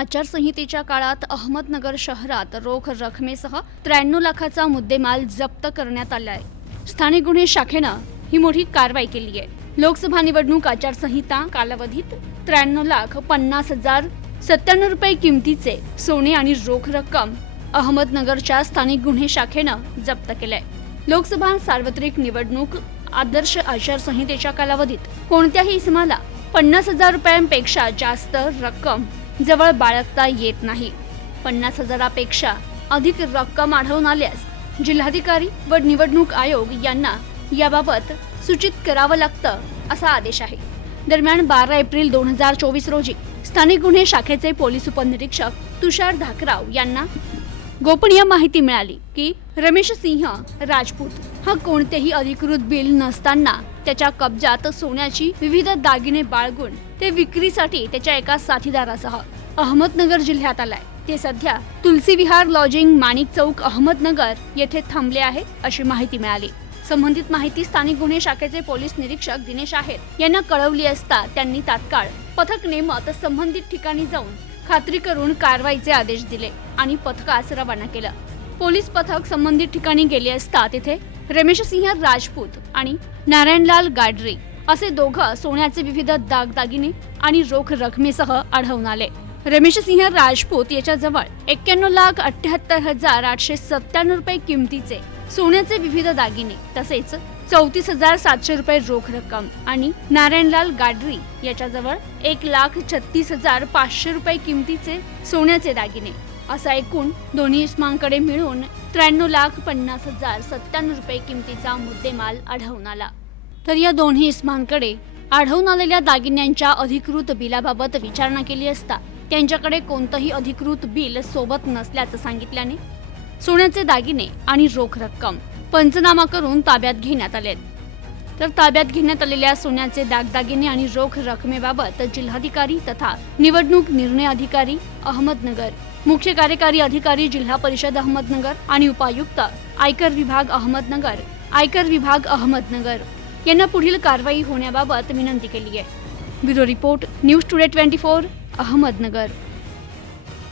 आचारसंहितेच्या काळात अहमदनगर शहरात रोख रकमेसह त्र्याण्णव लाखाचा मुद्देमाल जप्त करण्यात आलाय स्थानिक गुन्हे शाखेनं ही मोठी कारवाई केली आहे. लोकसभा निवडणूक आचारसंहिता कालावधीत त्र्याण्णव लाख पन्नास हजार सत्त्याण्णव रुपये किमतीचे सोने आणि रोख रक्कम अहमदनगरच्या स्थानिक गुन्हे शाखेनं जप्त केलंय. लोकसभा सार्वत्रिक निवडणूक आदर्श आचारसंहितेच्या कालावधीत कोणत्याही इसमाला पन्नास हजार रुपयांपेक्षा जास्त रक्कम जवळ बाळगता येत नाही. पन्नास हजारापेक्षा अधिक रक्कम आढळून आल्यास जिल्हाधिकारी व निवडणूक आयोग यांना याबाबत सूचित करावं लागतं असा आदेश आहे. दरम्यान बारा एप्रिल दोन हजार चोवीस रोजी स्थानिक गुन्हे शाखेचे पोलीस उपनिरीक्षक तुषार धाकराव यांना गोपनीय माहिती मिळाली की रमेश सिंह राजपूत हा कोणतेही अधिकृत बिल नसताना त्याच्या कब्जात सोन्याची विविध दागिने बाळगून ते विक्रीसाठी त्याच्या एका साथीदारासह अहमदनगर जिल्ह्यात आलाय. ते सध्या तुलसी विहार लॉजिंग माणिक चौक अहमदनगर येथे थांबले आहे अशी माहिती मिळाली. संबंधित माहिती स्थानिक गुन्हे शाखेचे पोलीस निरीक्षक दिनेश आहेत यांना कळवली असता त्यांनी तात्काळ पथक नेमत संबंधित ठिकाणी जाऊन खात्री करून कारवाईचे आदेश दिले आणि पथकास रवाना केलं. पोलीस पथक संबंधित ठिकाणी गेले असता तिथे रमेशसिंह राजपूत आणि नारायणलाल गाडरे असे दोघं सोन्याचे विविध दागदागिने आणि रोख रकमेसह आढळून आले. रमेशसिंह राजपूत याच्याजवळ एक्क्याण्णव लाख अठ्याहत्तर हजार आठशे सत्त्याण्णव रुपये किमतीचे सोन्याचे विविध दागिने तसेच चौतीस हजार सातशे रुपये रोख रक्कम आणि नारायणलाल गाडरी याच्याजवळ एक लाख छत्तीस हजार पाचशे रुपये किमतीचे सोन्याचे दागिने. असा एकूण दोन्ही इस्मांकडे मिळून त्र्याण्णव लाख पन्नास हजार सत्त्याण्णव रुपये किमतीचा मुद्देमाल आढळून आला. तर या दोन्ही इस्मांकडे आढळून आलेल्या दागिन्यांच्या अधिकृत बिलाबाबत विचारणा केली असता त्यांच्याकडे कोणतंही अधिकृत बिल सोबत नसल्याचं सांगितल्याने सोन्याचे दागिने आणि रोख रक्कम पंचनामा करून ताब्यात घेण्यात आले तर ताब्यात घेण्यात आलेल्या सोन्याचे दागदागिने आणि रोख रकमेबाबत जिल्हाधिकारी तथा निवडणूक निर्णय अधिकारी अहमदनगर मुख्य कार्यकारी अधिकारी जिल्हा परिषद अहमदनगर आणि उपायुक्त आयकर विभाग अहमदनगर आयकर विभाग अहमदनगर यांना पुढील कारवाई होण्याबाबत विनंती केली आहे. Bureau report news today twenty four Ahmednagar.